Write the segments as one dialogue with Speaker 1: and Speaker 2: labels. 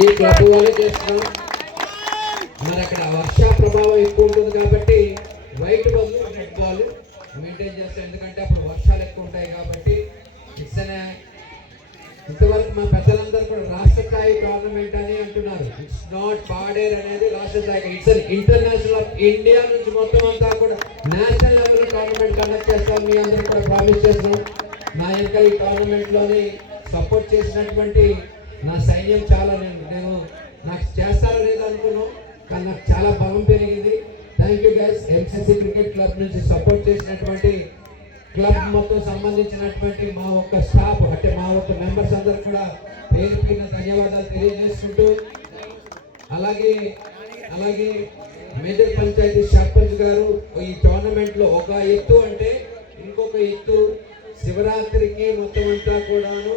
Speaker 1: ఈ క్లబ్ వాళ్ళే చేస్తున్నాం మరి అక్కడ వర్ష ప్రభావం ఎక్కువ ఉంటుంది కాబట్టి white ball red ball maintain చేస్తాం ఎందుకంటే అప్పుడు వర్షాలు ఎక్కువ ఉంటాయి కాబట్టి ఇట్స్ అనే ఇంతవరకు మా పెద్దలందరూ కూడా రాష్ట్ర స్థాయి టోర్నమెంట్ అని అంటున్నారు. ఇట్స్ నాట్ పాడేర్ అనేది రాష్ట్ర స్థాయి it's an international of India నుంచి మొత్తం అంతా కూడా నేషనల్ లెవెల్ టోర్నమెంట్ కండక్ట్ చేస్తాం. మీ అందరూ కూడా ప్రామిస్ చేస్తున్నాం. నా యొక్క ఈ టోర్నమెంట్లోని సపోర్ట్ చేసినటువంటి నా సైన్యం చాలా నేను నేను నాకు చేస్తారో లేదో అనుకున్నాం కానీ నాకు చాలా బలం పెరిగింది. Thank you guys MCC cricket club నుంచి సపోర్ట్ చేసినటువంటి క్లబ్ మొత్తం సంబంధించినటువంటి మా ఒక్క స్టాఫ్ అంటే మా ఒక్క మెంబర్స్ అందరు కూడా పేరు పైన ధన్యవాదాలు తెలియజేసుకుంటూ అలాగే అలాగే మేజర్ పంచాయతీ సర్పంచ్ గారు ఈ టోర్నమెంట్లో ఒక ఎత్తు అంటే ఇంకొక ఎత్తు శివరాత్రికి మొత్తం అంతా కూడాను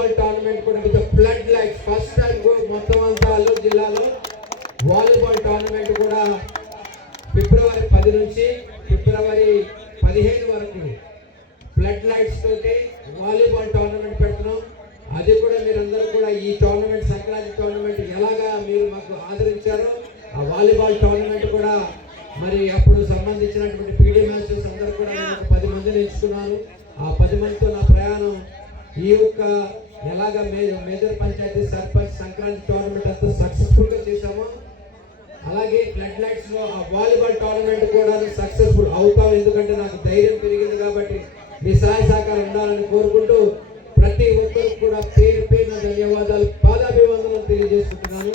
Speaker 1: వాలీబాల్ టోర్నమెంట్ కూడా with flood lights first time మొత్తం అంతా అల్లూరు జిల్లాలో. వాలీబాల్ టోర్నమెంట్ కూడా ఫిబ్రవరి పది నుంచి ఫిబ్రవరి పదిహేను వరకు. ఫ్లడ్ లైట్స్ తోటి వాలీబాల్ టోర్నమెంట్ పెడుతున్నాం. అది కూడా మీరందరూ కూడా ఈ టోర్నమెంట్ సంక్రాంతి టోర్నమెంట్ ఎలాగా మీరు మాకు ఆదరించారో ఆ వాలీబాల్ టోర్నమెంట్ కూడా మరి అప్పుడు సంబంధించినటువంటి పీడీ మ్యాచెస్ అందరూ కూడా నేను పది మందిని ఎంచుకున్నాను ఆ పది మందితో నా ప్రయాణం ఈ యొక్క ఎలాగ మేజర్ పంచాయతీ సర్పంచ్ సంక్రాంతి టోర్నమెంట్ అంతా సక్సెస్ఫుల్గా చేశామో అలాగే ఫ్లడ్ లైట్స్లో ఆ వాలీబాల్ టోర్నమెంట్ కూడా సక్సెస్ఫుల్ అవుతాం. ఎందుకంటే నాకు ధైర్యం పెరిగింది కాబట్టి మీ సహాయ సహకారం ఉండాలని కోరుకుంటూ ప్రతి ఒక్కరికి కూడా పేరు పేరున ధన్యవాదాలు. పాదాభివందనం తెలియజేసుకుంటున్నాను